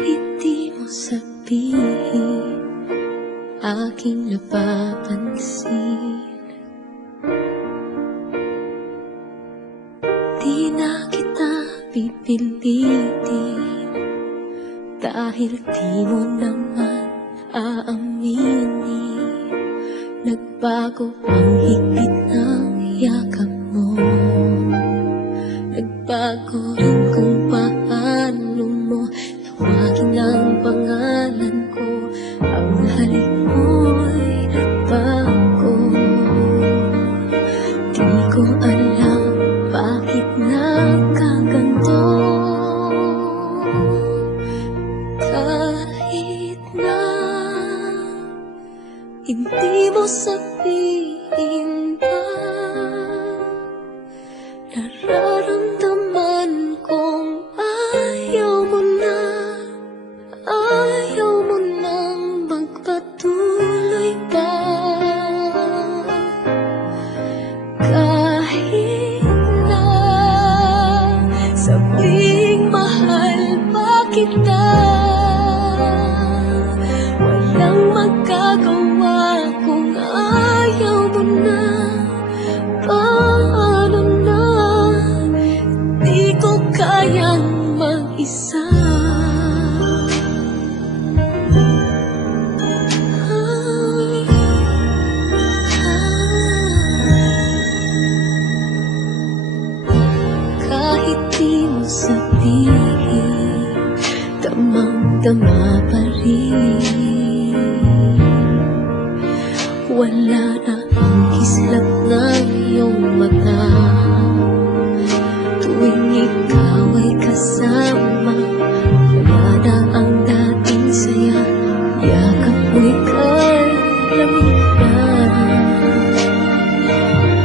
Kahit di mo sabihin, aking napapansin, di na kita pipilitin, dahil di mo naman aaminin. Nagbago ang higpit ng yakap mo, nagbago rin kung paano mo tawagin ang pangalan ko. Ang halik mo'y nagbago, di ko alam bakit nagkaganto. Kahit na hindi mo sabihin pa, nararamdaman kong ayaw mo na, ayaw mo nang magpatuloy pa. Kahit na sabing mahal pa kita, walang magagawa kung ayaw mo na. Paano na, di ko kayang mag-isa. Kahit di mo sabihin, damang-dama pa rin. Wala na ang kislap ng iyong mata tuwing ikaw ay kasama. Wala na ang dating saya, yakap mo'y kay lamig na.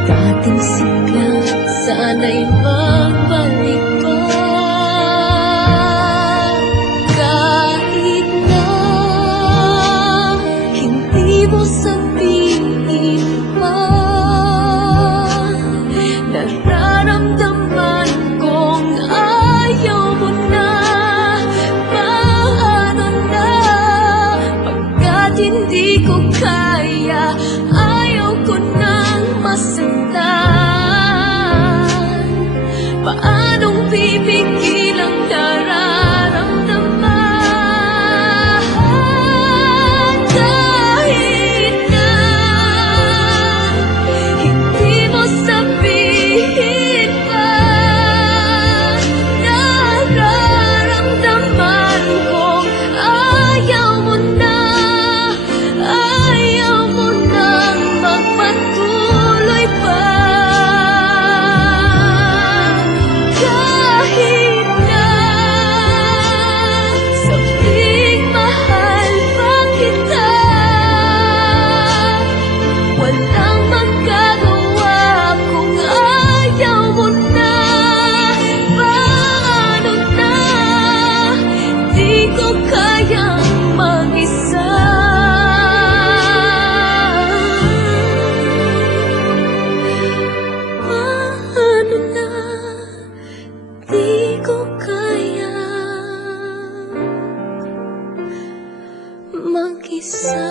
Dating sigla, sana'y magbalik pa. Kahit na hindi mo sabihin pa, nararamdaman kong ayaw mo na. Paano na, pagkat hindi ko kaya, ayaw ko nang masaktan. Paanong pipigil ang nararamdaman? Kahit na hindi mo sabihin pa, nararamdaman kong ayaw mo na, ayaw mo nang magpatuloy pa. Kahit na sabing mahal pa kita, walang magagawa kung ayaw mo na. Paano na, di ko kayang mag-isa. Paano na, di ko kayang mag-isa.